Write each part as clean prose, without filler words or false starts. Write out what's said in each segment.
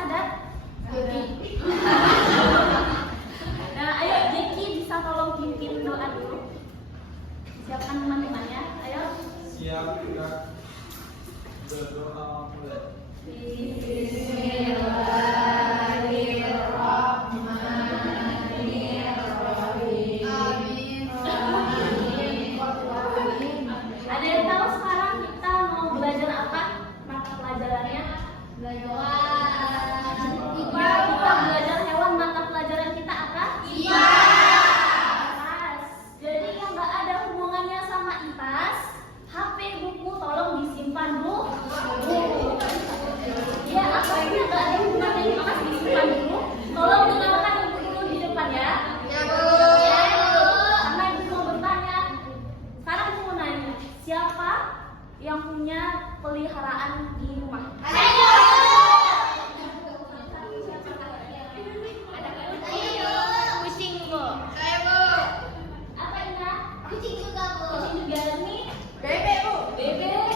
Nisa dan Jeki. Nah, ayo Jeki bisa tolong pimpin doa dulu. Siapkan teman-temannya, ayo. Siap, Kak. Berdoa mulai. Bismillahirrahmanirrahim. Amin. Ada yang tahu sekarang kita mau belajar apa? Mata pelajarannya? Iya, kita belajar hewan. Mata pelajaran kita apa? IPAS. Jadi yang nggak ada hubungannya sama IPAS, HP, buku tolong disimpan dulu. Ya, apa yang nggak ada hubungannya sama IPAS disimpan dulu. Tolong dengarkan ibu dulu di depan ya. Ya, Bu. Ya, karena ibu mau bertanya. Sekarang ibu mau nanya, siapa yang punya peliharaan di rumah? Kucing, Bu. Saya, Bu. Apa ini? Kucing juga, Bu. Kucing juga nih. Bebek, Bu. Bebek.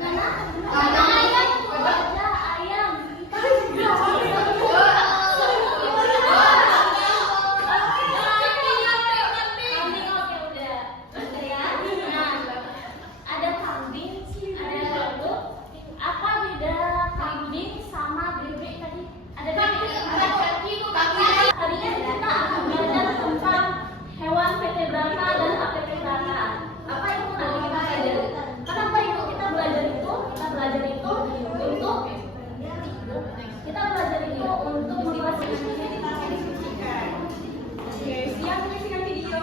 Nana. Ayam. Ayam. Ada ayam. Kambing, oke udah. Udah ya. Nah, ada kambing, ada lalu. Apa beda kambing sama bebek tadi? Ada bebek. Ada kaki, Bu. Hari ini kita akan belajar tentang hewan vertebrata dan avertebrata. Apa itu nanti kita pelajari? Kenapa itu kita belajar itu? Kita belajar itu untuk Oke, siap menyaksikan video?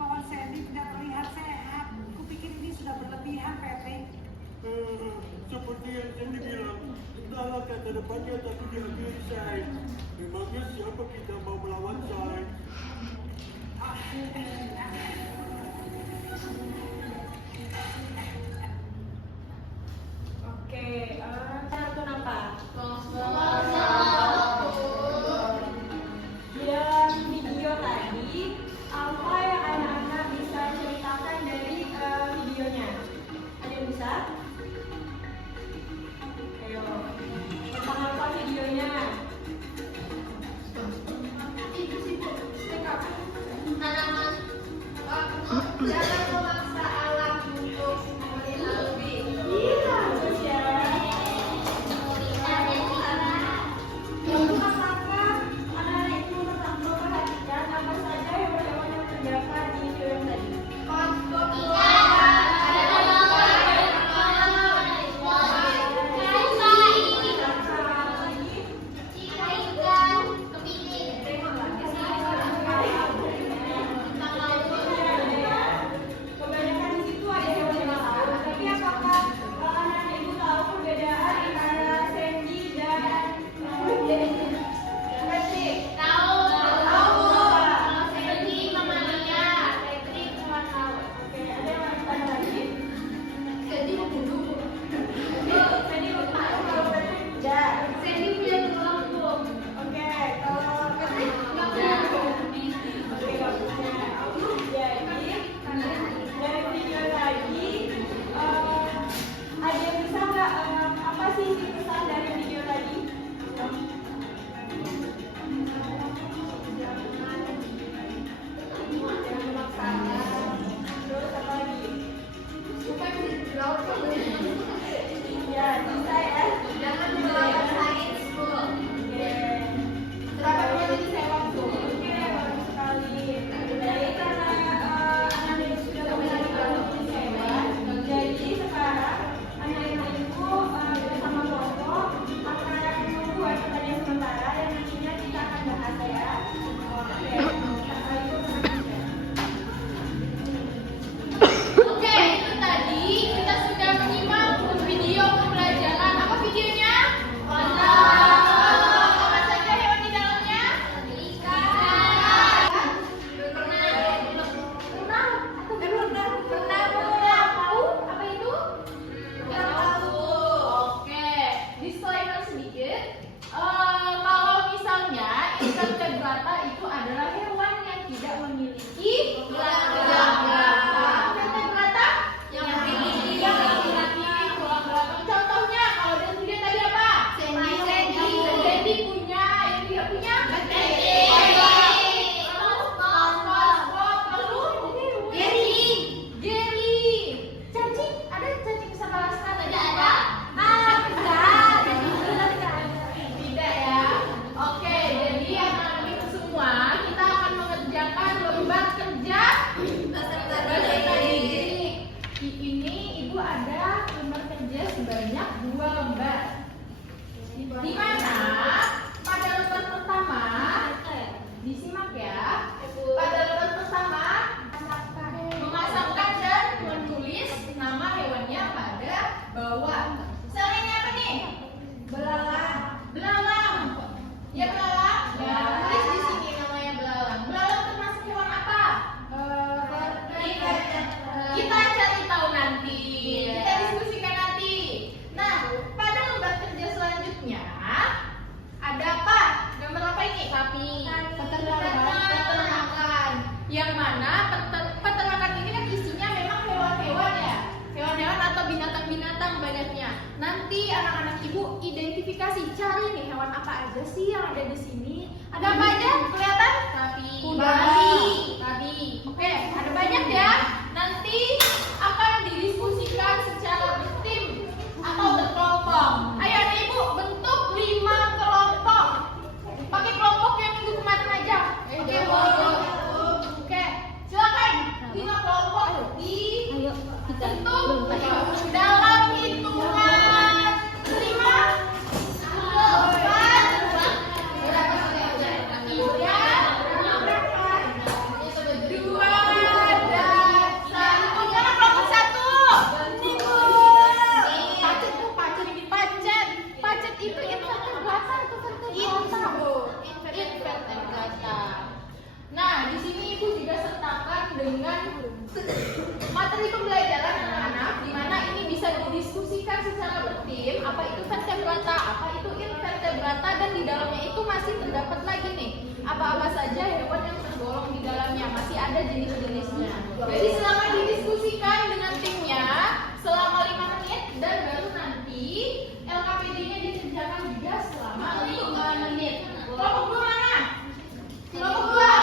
Pohon Sandy tidak terlihat sehat. Kupikir ini sudah berlebihan, Pepe. Seperti yang Sandy bilang, entahlah kata depannya tapi diakhiri saya. Memangnya siapa kita mau melawan saya? Oke, kartun apa? Di video tadi, apa yang anak-anak bisa ceritakan dari videonya? Ada yang bisa? Ayo, tentang apa videonya? Tanaman. Jangan memaksa alam untuk melindungi. Iya, bagus ya. identifikasi, cari nih hewan apa aja sih yang ada di sini. Ada apa aja? Kelihatan? Babi. Oke, ada banyak ya. Nanti akan didiskusikan secara bertim atau berkelompok. Ayo nih Ibu, bentuk 5 kelompok. Pakai kelompok yang minggu kemarin aja. Oke, Bu. Oke, silakan. 5 kelompok dibentuk dalam hitungan 5, 4. Nah, di sini Ibu juga sertakan dengan materi pembelajaran anak-anak, di mana ini bisa didiskusikan secara bertim, apa itu vertebrata, apa itu invertebrata, dan di dalamnya itu masih terdapat lagi nih apa-apa saja hewan yang tergolong di dalamnya, masih ada jenis-jenisnya. Jadi silakan didiskusikan dengan timnya selama 5 menit dan baru nanti LKPD-nya dikerjakan juga selama 5 menit. Kelompok 2 mana? Kelompok 2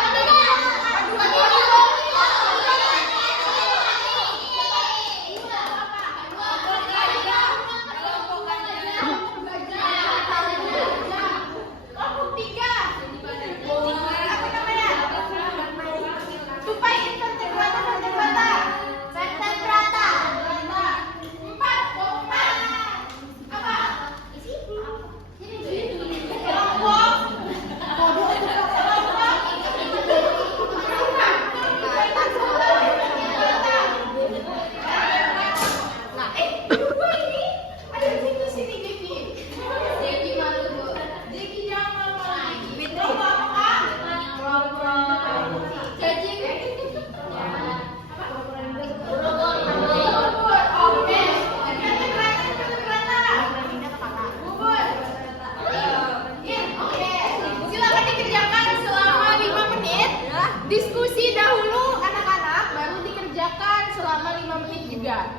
diskusi dahulu anak-anak, baru dikerjakan selama 5 menit juga.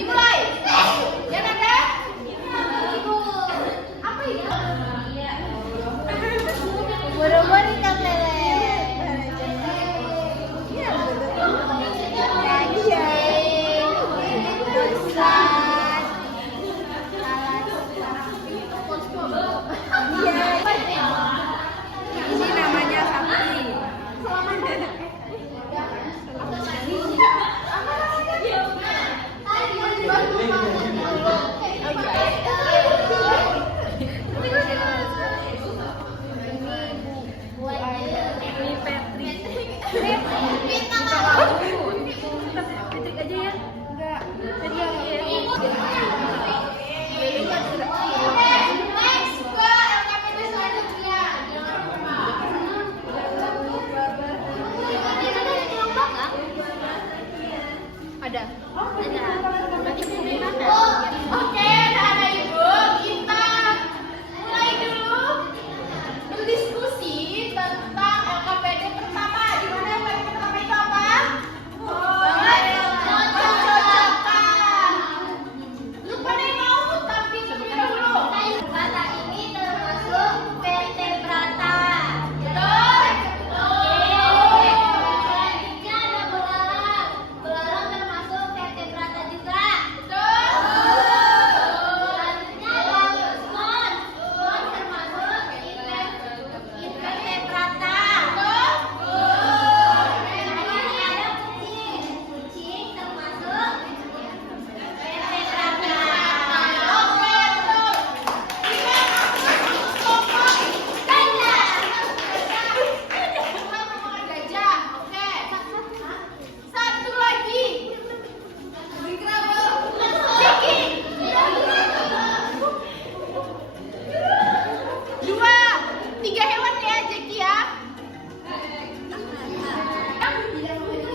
Dimulai. Dan ada? Ibu. Apa ya? Buru-buru kita ini namanya sapi. Ada. Oke, anak ibu, kita mulai dulu berdiskusi tentang LKPD pertama. Di mana LKPD pertama itu apa? Cocokan. Lupa deh mau tampil lebih dahulu. Kata ini termasuk vertebrata. Betul. Selanjutnya ada belalang. Belalang termasuk vertebrata juga. Betul. Selanjutnya ada swan. Swan termasuk invertebrata. Selanjutnya ada kucing. Kucing termasuk vertebrata. Oke, betul. Gajah. Oke. Satu lagi. Jeki. 2, 3 hewan ya Jeki ya.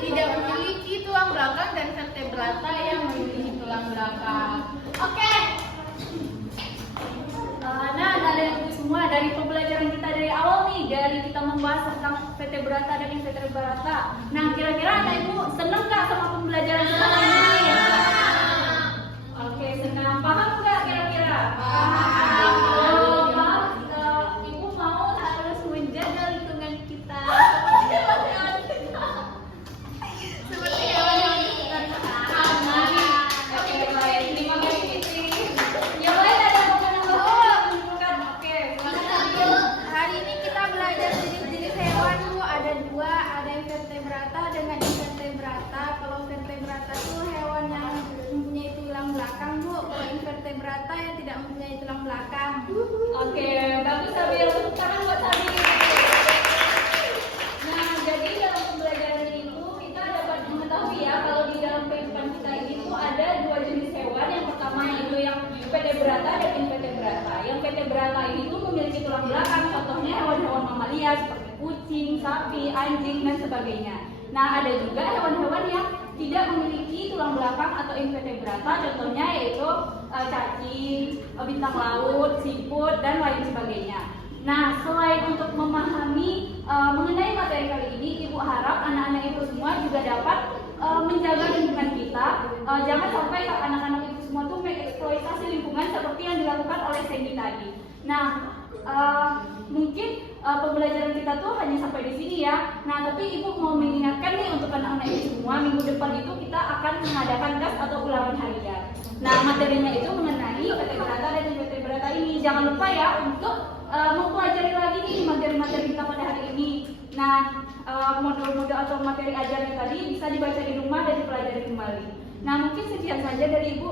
Tidak memiliki tulang belakang dan vertebrata yang memiliki tulang belakang. Oke. Nah, kalian semua dari pembelajaran kita dari awal nih, dari kita membahas tentang vertebrata dan invertebrata. Nah, kira-kira anak ibu seneng nggak sama pembelajaran selama ini? Oke, senang. Paham nggak kira-kira berata yang tidak mempunyai tulang belakang. Oke, bagus Sabil. Tepuk tangan buat Sabil. Nah, jadi dalam pembelajaran itu kita dapat mengetahui ya kalau di dalam kehidupan kita ini tuh ada dua jenis hewan. Yang pertama itu yang vertebrata dan invertebrata. Yang vertebrata ini tuh memiliki tulang belakang. Contohnya hewan-hewan mamalia seperti kucing, sapi, anjing dan sebagainya. Nah, ada juga hewan-hewan yang tidak memiliki tulang belakang atau invertebrata. Contohnya yaitu cacing, bintang laut, siput dan lain sebagainya. Nah, selain untuk memahami mengenai materi kali ini, Ibu harap anak-anak Ibu semua juga dapat menjaga lingkungan kita. Jangan sampai anak-anak Ibu semua tuh mengeksploitasi lingkungan seperti yang dilakukan oleh Sandy tadi. Nah, mungkin pembelajaran kita tuh hanya sampai di sini ya. Nah, tapi Ibu mau mengingatkan nih untuk anak-anak Ibu semua, minggu depan itu kita akan mengadakan kelas atau ulangan harian. Nah, materinya itu mengenai vertebrata dan invertebrata ini. Jangan lupa ya untuk mempelajari lagi nih materi-materi kita pada hari ini. Nah, modul-modul atau materi ajarnya tadi bisa dibaca di rumah dan dipelajari kembali. Nah, mungkin sekian saja dari Ibu.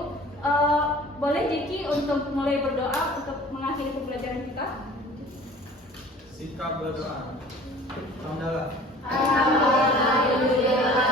Boleh Jeki untuk mulai berdoa untuk mengakhiri pembelajaran kita? Sikap berdoa. Alhamdulillah. Alhamdulillah.